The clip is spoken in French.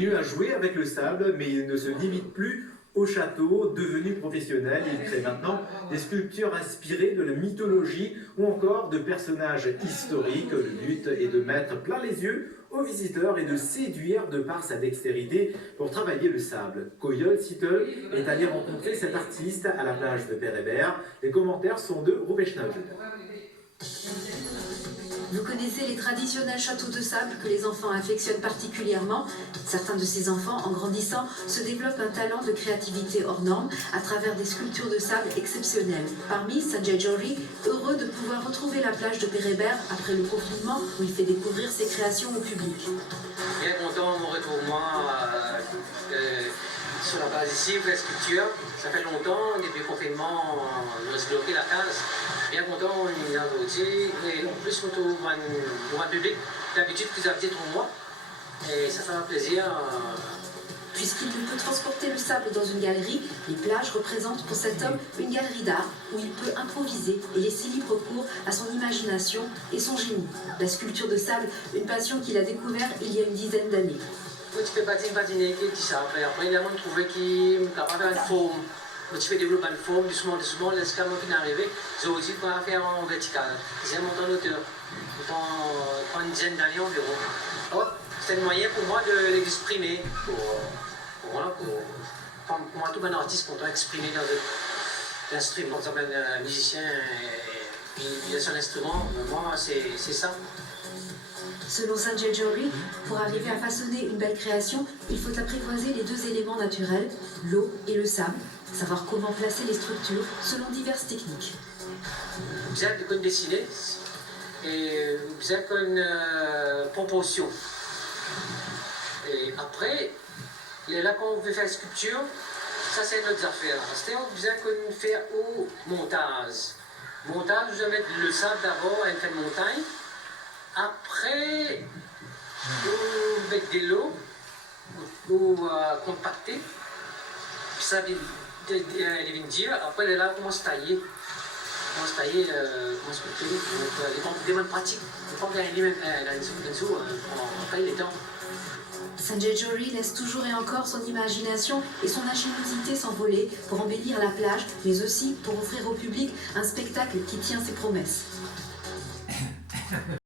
continue à jouer avec le sable, mais il ne se limite plus au château. Devenu professionnel, il crée maintenant des sculptures inspirées de la mythologie ou encore de personnages historiques. Le but est de mettre plein les yeux aux visiteurs et de séduire de par sa dextérité pour travailler le sable. Coyol Sittel est allé rencontrer cet artiste à la plage de Père-Hébert. Les commentaires sont de Rubeshnaud. Vous connaissez les traditionnels châteaux de sable que les enfants affectionnent particulièrement. Certains de ces enfants, en grandissant, se développent un talent de créativité hors norme à travers des sculptures de sable exceptionnelles. Parmi Sanjay Jory, heureux de pouvoir retrouver la plage de Père-Hébert après le confinement où il fait découvrir ses créations au public. Bien content de mon retour, moi, sur la base ici, pour la sculpture. Ça fait longtemps, depuis le confinement, on a bloqué la case. Bien content, on est dans le côté. Et en plus, on trouve un public d'habitude plus habitué pour moi. Et ça fait un plaisir. Puisqu'il ne peut transporter le sable dans une galerie, les plages représentent pour cet homme une galerie d'art où il peut improviser et laisser libre cours à son imagination et son génie. La sculpture de sable, une passion qu'il a découverte il y a une dizaine d'années. Tu peux patiner, qui dit ça. Après, il y a un trouvé qui est capable de faire une forme. Tu peux développer une forme doucement, jusqu'à moment qui est arrivé. J'ai aussi pour faire en vertical. J'ai monté en hauteur. Pendant une dizaine d'années environ. Oh, c'est un moyen pour moi de l'exprimer. Pour moi, tout un artiste, quand on exprimer dans l'instrument, quand un musicien il a son instrument, moi, c'est ça. Selon Sanjay Jory, pour arriver à façonner une belle création, il faut apprivoiser les deux éléments naturels, l'eau et le sable, savoir comment placer les structures selon diverses techniques. Vous avez de dessiner et vous avez une proportion. Et après, là quand on veut faire la sculpture, ça c'est notre affaire. C'est-à-dire vous avez faire au montage. Montage, vous allez mettre le sable d'abord à une fin de montagne. Après, vous mettez de l'eau, vous compactez, puis ça vient dire, après là, on commence à tailler. On commence à tailler, comment se couper, des bonnes pratiques. On peut gagner même en dessous, on paye les temps. Sanjay Jory laisse toujours et encore son imagination et son ingéniosité s'envoler pour embellir la plage, mais aussi pour offrir au public un spectacle qui tient ses promesses.